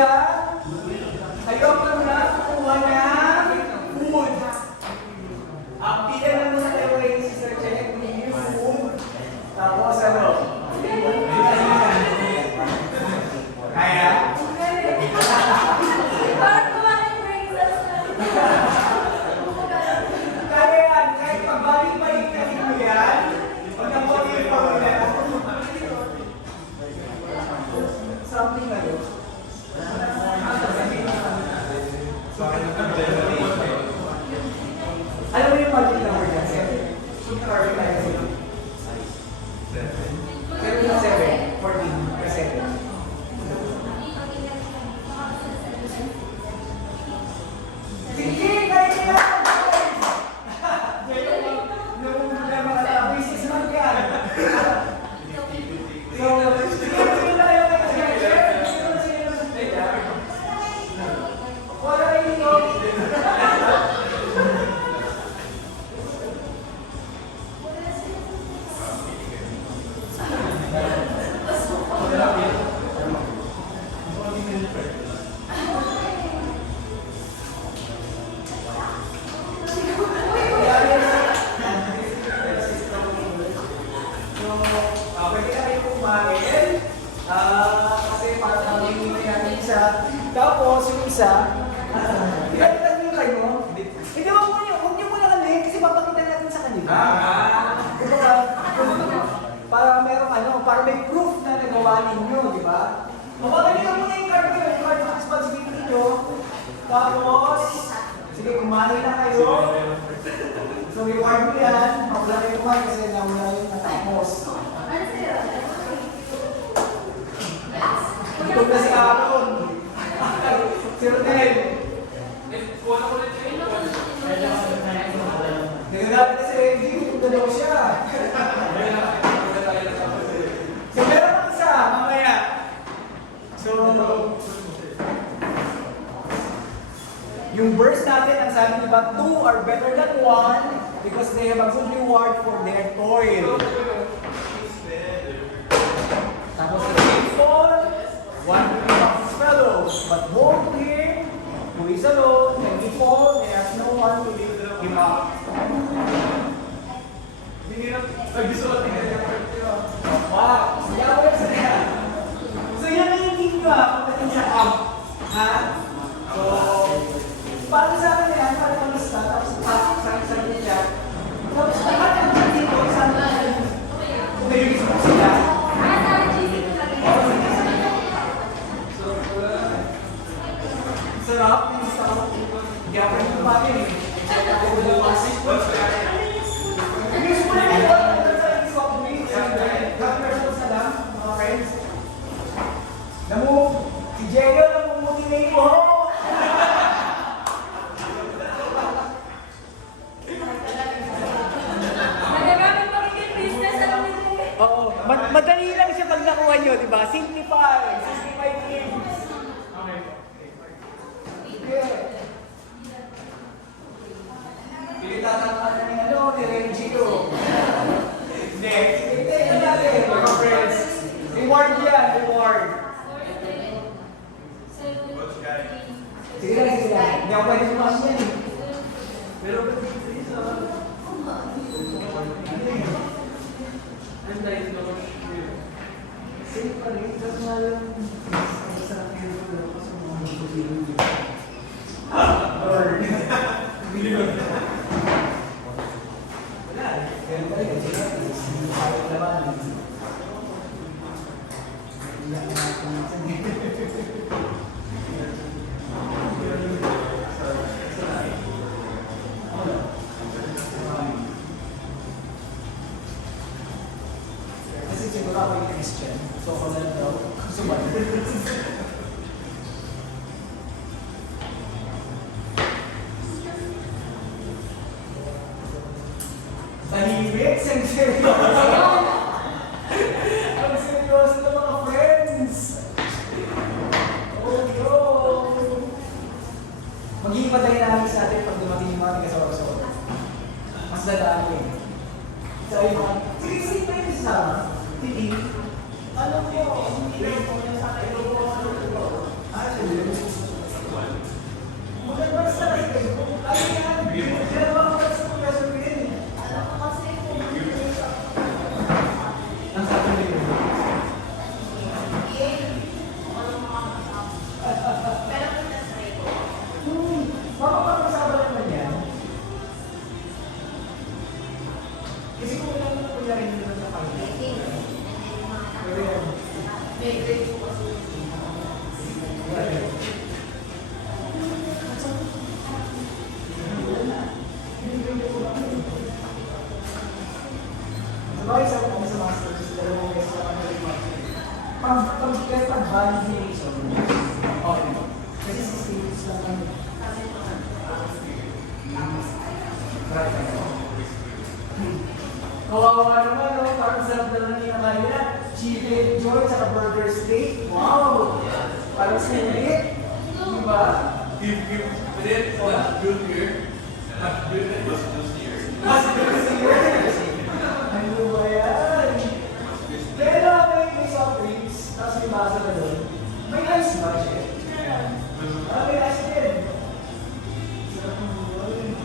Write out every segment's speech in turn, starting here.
sila. Ayoko na kumuha ng food. Pila lang muna tayo kay Sister Check. Yung food. Tapos ano? Kaya? Kaya yan. Kahit pagbalik-balik na mo yan, pag nakuha yung pamilya, something na yun. Alam mo yung magic number niya? 7. Sorry, tayo 7. 7, 14, 7. Sige, kaya yan! Yung mga business man yan. So, sige tayo wala rin ito. Kasi para kami natin isa. Tapos yung isa, pinalitan niyo kayo. Hindi huwag niyo muna kami kasi papakita natin sa kanila. Para merong para may proof na nagawa ninyo, di ba? Mapakalitan muna yung card nyo, yung card of responsibility nyo. Tapos, sige, kumain na kayo. So, reward mo yan. Mapula kayo kumain kasi nauna yung natapos. Ito na si Aaron. Si Rodel. Naganapin na si Reggie. Ito daw siya. So, meron ang isa. Mamaya. So, yung verse natin, ang sabi diba, 2 are better than 1 because they have a good reward for their toil. Tapos the faithful, one will become his fellows, but woe to him who is alone, and he falls, and has no one to lift him up. Wow! So yan ang yung team ka pagdating sa camp. Ha? So, para sa akin yan, para kamusta, tapos sa niya. Tapos lahat ng mga dito, isang kumibigis mo sila. Sarap, hindi ako yung kumain eh. Bilis mo na yung soft drinks, happy na lang, mga friends. Namu, si Jeyo namumuti na yung buhok. Oo, madali lang siya pag nakuha nyo, di ba? Simplify things. Pilitasan ka na ni Reggie. Next, ito natin, mga friends. Reward yan, reward. Sige lang. Hindi ako pwede pumasok yan eh. Pero ba't dito sa... Safe pa rin, kasi nga lang sa akin ko lang kasi mga magpapilin dito. Wala, kaya pa rin, kasi natin, kaya laban. Iyak na natin. Kasi siguro ako yung Christian, so ako na lang daw sumunod. Tahimik, seryoso. Ang seryoso ng mga friends. Oh no. Mag-iipatay namin sa atin pag dumating yung mga taga-sawa-sawa. Mas dadami. So yung mga, sige pa yung isama. Hindi. Alam mo, hindi lang po niya sa akin. Sabay sa mga students, dalawang beses na kami pag-validation. Okay. Kasi sa students lang kami. Kawawa naman, no? Parang sarap na lang yung kanina. Chili joy sa burger steak. Wow! Parang sulit. Diba? But it was good here. Not good, it was just here. Mas ano ba yan? Pero may soft drinks, tapos may basa na doon. May ice ba siya? May ice din. Sarap mo yun.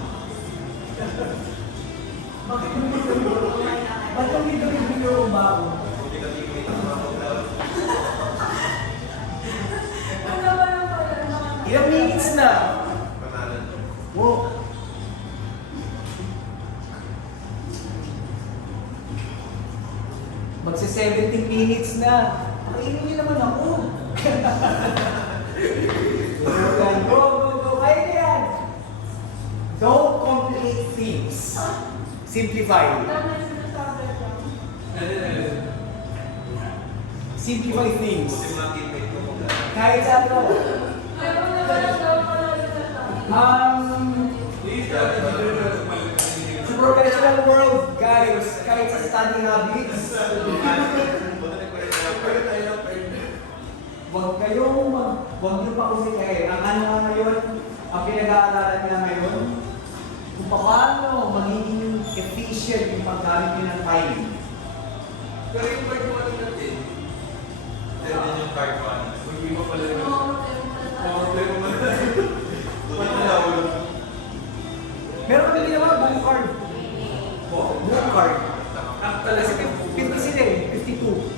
Bakit yung video? Ba't yung video yung bago? Ilang minutes na? Wow. Magsa 17 minutes na. Pakainin niyo naman ako. Go, go, go. Kaya na yan. Don't complicate things. Simplify. Simplify things. Kahit sa ano. Sa professional world, guys, kahit sa study habits, huwag niyo pa kumikain. Ang ano nga ngayon, ang pinag-aaralan nga ngayon, kung paano magiging efficient yung paggamit niyo ng time. Pero yung part 1 natin, then yung part 1, hindi mo pala yung problema mo na. Meron kami ginawa, buong card. Buong card. Kasi 50 sila eh, 52.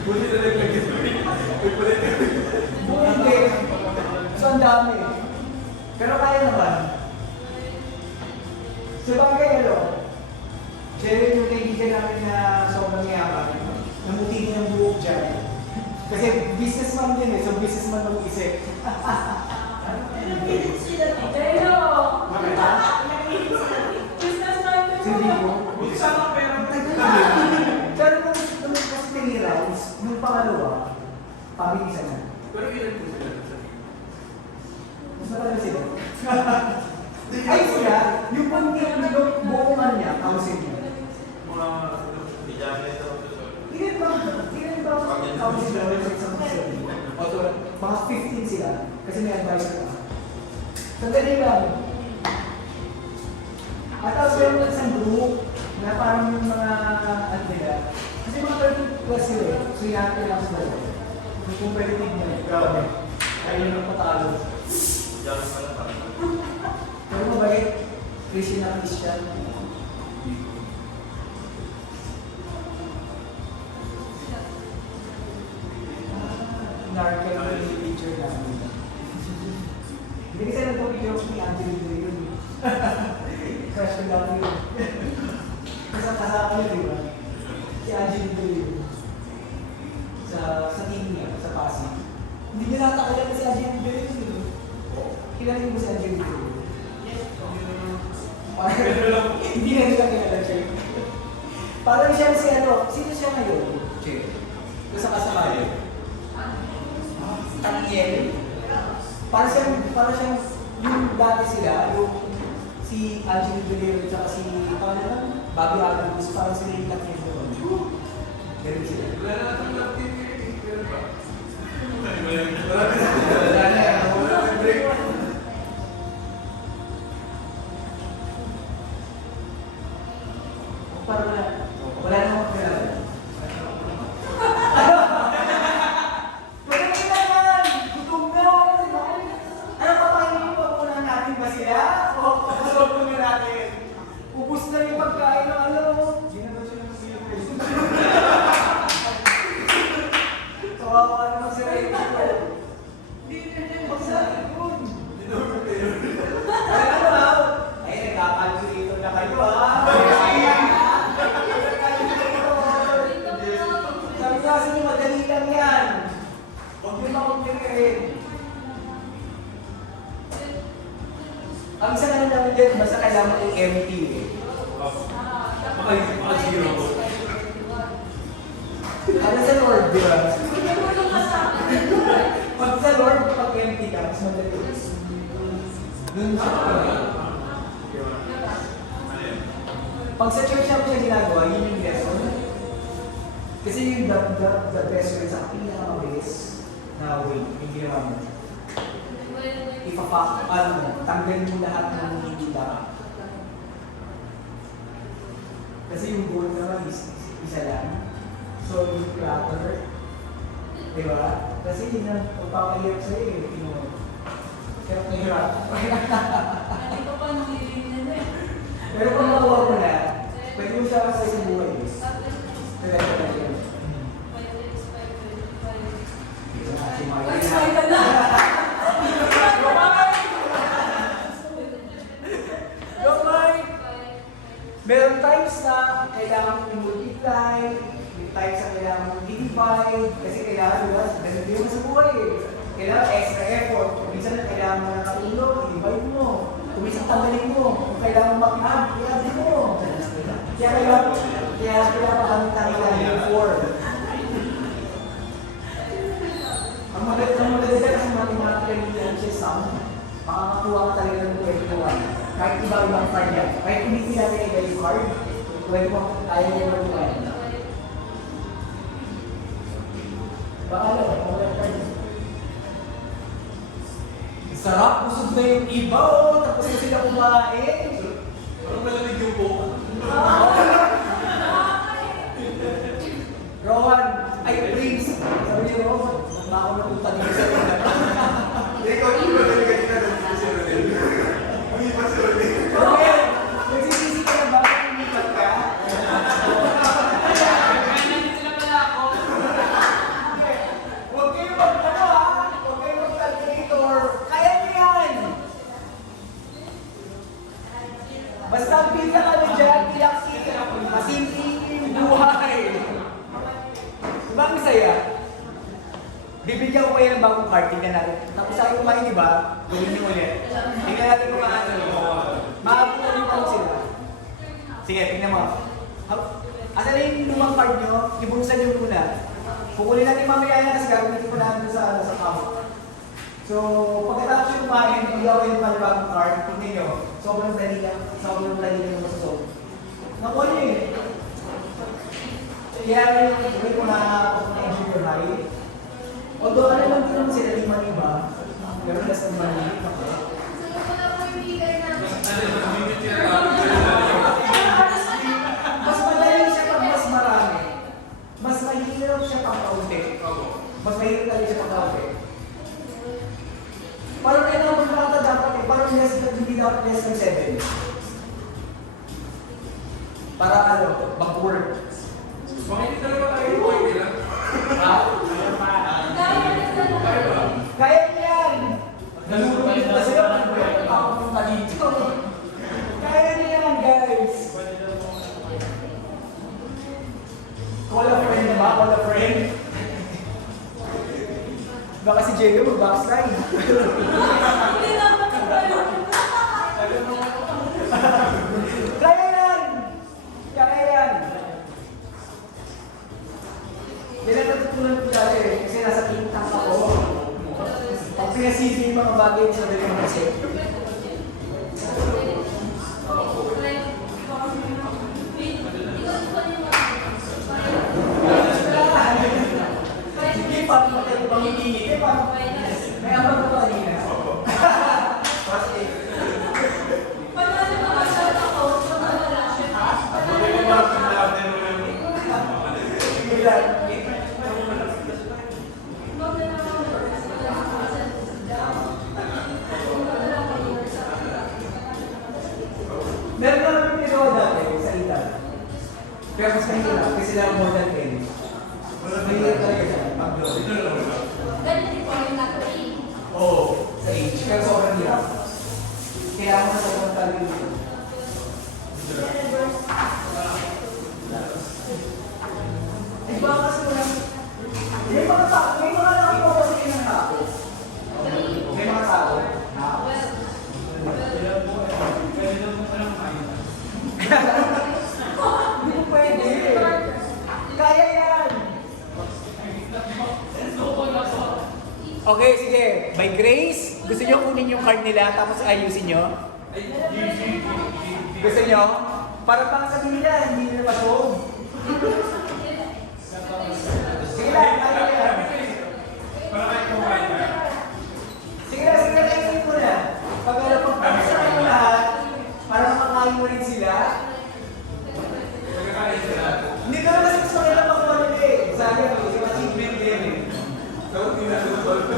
Buti na naglagyan mo rin. Buong day. So, ang dami. Pero kaya naman. Sa bagay, ano, Jerry yung kaibigan namin na sobrang yaman, namuti niya ng buhok dyan. Kasi businessman din eh, so businessman ng isip. Hindi ko. Sama pera. Pero nung kasi 3 rounds, nung pangalawa, pabilisan na. Pero ilan po sila sa Mas marami sila. Ay sila, yung buongan niya, council niya. mga Ilan ba council na sa isang council? Mga 15 sila, kasi may advisor ka. Sandali lang. At tapos meron ng isang group na parang yung mga ano nila. Kasi mga 30 plus sila eh. So yate lang sila. Yung competitive niya. Grabe. Kaya yun ang patalo. Pero mabait. Christian na Christian. Narcal na yung teacher namin. Hindi kasi nagpapicture ko ni Angelo yun. Crush ko lang yun. Kasama yun, di ba? Si Angelo yun. Sa team niya, sa Pasig. Hindi niya natakala si Angelo yun. Kilala mo si Angelo yun? Hindi na nila kilala siya. Parang siya si ano, sino siya ngayon? Che. Kung sa kasama Taniel. Para siyang yung dati sila, yung si Angelo Vilero at si Bobby Aguiluz, parang sila yung Taniel doon. Ganun sila. wala na natin lang din eh. Pero ba? Wala na. Parang wala na akong kilala. Ubus na yung pagkain ng ano. Hindi na ba siya nag-siyempre? Kawawa naman sila yung ito. Hindi na niya magsasabi yun. Ay, ano ha? Ay, nagkakalculator na kayo ha. empty eh. Zero. Ano sa Lord, di ba? Pag sa Lord, pag empty ka, mas madali. Dun siya. Pag sa church namin siya ginagawa, yun yung lesson. Kasi yung the best way sa pinaka-base na way, yung ginawa mo. Tanggalin mo lahat ng hindi dapat. Kasi yung goal naman is isa lang. So, yung creator, di ba? Kasi yun ang pagpapahirap sa'yo eh. Hirap na hirap. Pero kung makuha mo na, pwede mo siya sa isang buhay eh. Pwede ka na yun. Si Maria. Meron times na kailangan mong multiply, may times na kailangan mong divide, kasi kailangan mo ganun din mo sa buhay eh. Kailangan extra effort. Kung minsan na kailangan mo na katulog, i-divide mo. Kung minsan tanggalin mo. Kung kailangan mo mag-add, i-add mo. Kaya kailangan kami tangilan yung 4. Ang maganda kasi mathematical yung system, makakakuha ka talaga ng 21. Kahit iba-ibang card yan. Kahit hindi natin iba yung card, pwede mo ayaw yung mag-1. Baala, mag-1 card. Sarap, busog na yung iba oh, tapos na sila kumain. Parang malamig yung buko. Rowan, ay Prince, sabi niyo Rowan, baka ako napunta dito sa mga. Ikaw yung malamig kanina nandito si Rodel. Hindi pa si Rodel. Okay, nagsisisi ka na ba kung lumipat ka? Huwag kayo mag-ano ha, huwag kayo mag-calculator. Kaya niyo yan! Basta pila ka na dyan, ilaksin, masimpleng yung buhay. Diba ang saya? Bibigyan ko kayo ng bagong card, tingnan natin. Tapos sa akin kumain, di ba? Gawin niyo ulit. Tingnan natin kung maano. Maabutan niyo pa sila. Sige, tingnan mo. Asan na yung lumang card niyo? Ibuksan niyo muna. Kukunin natin mamaya yan kasi gagawin ko natin sa camera. So, pagkatapos yung kumain, bigyan ko yung bagong card. Tingnan niyo. Sobrang dali lang. Sobrang dali lang yung masusok. Nakuha niyo eh. Kaya yung ko na sugar high. Although ano lang din naman sila lima-lima, pero less than maliit ako. Mas madali siya pag mas marami. Mas mahirap siya pag kaunti. Mas mahirap talaga siya pag kaunti. Parang kailangan magkakata dapat eh, parang hindi dapat less than 7. Para ano, mag-work. Bakit talaga tayo yung lang? Kaya yan! Nalulungkot na sila kung pwede makapunta dito. Kaya yan, guys! Call a friend na ba? Call a friend? Baka si Diego mag-backslide. Kaya yan! Kaya yan! Yan ang natutunan ko dati kasi nasa pintang ako. Pag pinasisi yung mga bagay sa dali mo kasi. Sige, paano mo tayo pangingingin? May abang ko pa kanina. Meron na namin ginawa dati sa itan. Pero mas mahirap kasi sila more than 10. Mahirap talaga siya. Oo, sa age. Pero sobrang hirap. Kaya ako na sobrang talaga dito. Diba kasi may mga nakakawa kasi ng tao. May mga tao. Okay, sige. By grace, gusto nyo kunin yung card nila tapos ayusin nyo? Ay, Gusto nyo? Para pang sabihin nila, hindi nila masolve. Sige lang, tayo yan. para kayo kumain ka. Sige lang, kainin mo na. Pag pagpapasakay mo lahat, para makakain mo rin sila. Nagkakain sila. Hindi ka naman gusto nila makuha nila eh. Sabi ako, yung achievement din eh. Dapat tinatutol pa.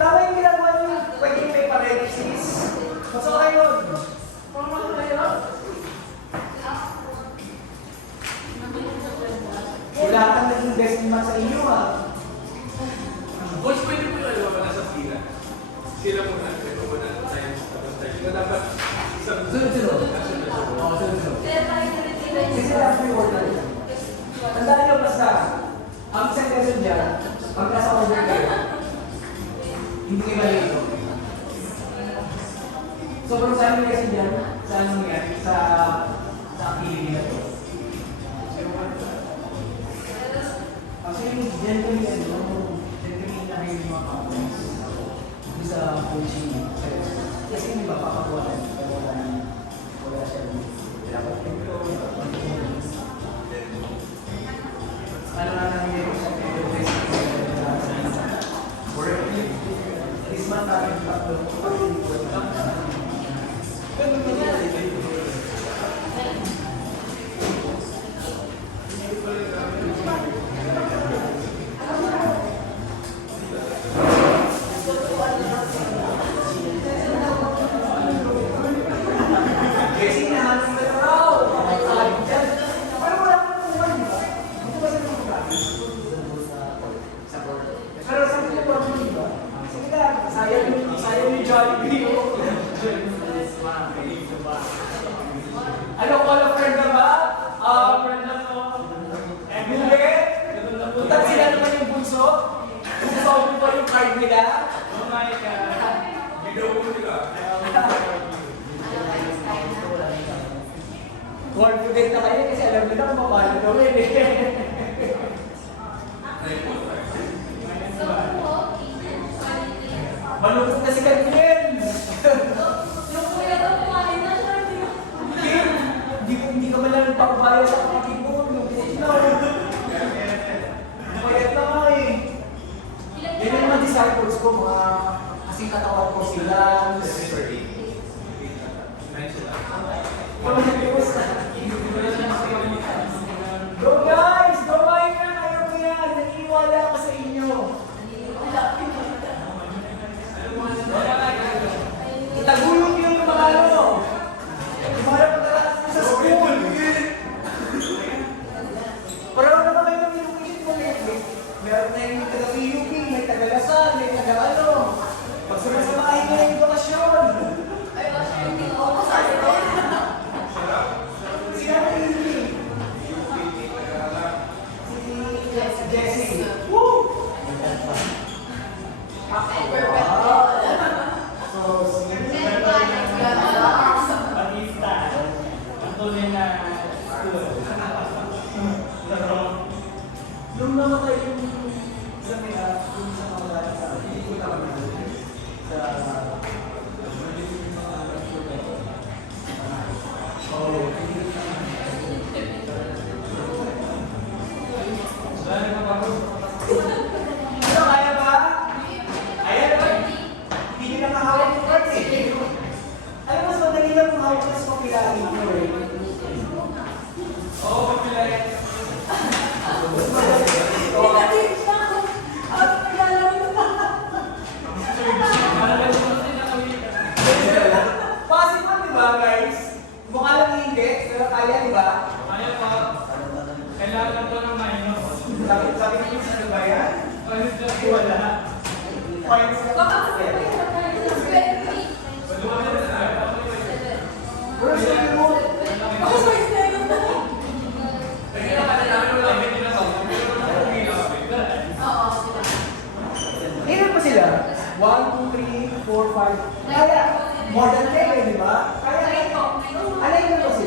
Tama yung ginagawa nyo, pwede may parenthesis. Mas okay yun. Wala kang naging best man sa inyo ah. Boss, pwede mo yung alam na sa pila. Sila muna, ito muna, tayo, tapos tayo. Sila dapat isang Sunod-sunod. Oo, sunod-sunod. Kasi lang yung order. Tandaan nyo basta, ang isang lesson dyan, pag nasa order kayo, hindi kayo malito. Sobrang sa amin kasi dyan, sa ano yan, sa activity na to. Actually, dyan kami ano, dyan kami inahin yung mga companies. Hindi sa coaching. Kasi hindi ba papakuha na, pero wala siya. Dapat ito, ano na nangyayari sa video this month natin tatlo. Kasi nahanap ka na raw. Pero wala ka na naman, di ba? Ito ba sa mga practice? Pero sabi ko po, di ba? Sige na, sayang yung Jollibee. Ano, call a friend na ba? Friend na to. Hindi. Punta sila naman yung bunso. Bunso mo pa yung card nila. Oh my God. Video mo sila. Confident na kayo kasi alam nila kung paano gawin eh. Malungkot na si Catherine! Hindi ka man lang nagpapabayo sa kapatid mo. Payat na nga eh. Yan yung mga disciples ko, mga kasing katawan ko sila. Go guys! Gawin na! Ayaw ko yan! Naniniwala ako sa inyo! Itagulong niyo yung mga ano! Yung mga napagalakas mo sa school! Parang naman kayo ng education mo. Meron na yung taga-PUP, may taga-Lasal, may taga-ano. Pagsumasamahin niyo yung edukasyon! Sino ang hindi? Si Jessie. Woo! Nung namatay yung sa mga yung sa mga bata, hindi ko naman ano, kaya ba? Ayan ba? Hindi nyo na mahawak yung cards eh. Alam mo, mas madali lang mahawak na sa papilahin nyo eh. Oo, papilahin. Mas madali. Possible, di ba guys? Mukha lang hindi, pero kaya, di ba? Kaya pa. Kailangan ko ng minus. Sabi ko yung ano ba yan? Wala. Points na pero sabi mo, ilan pa sila? 1, 2, 3, 4, 5. Kaya, more than 10 eh, di ba? Kaya, alay na to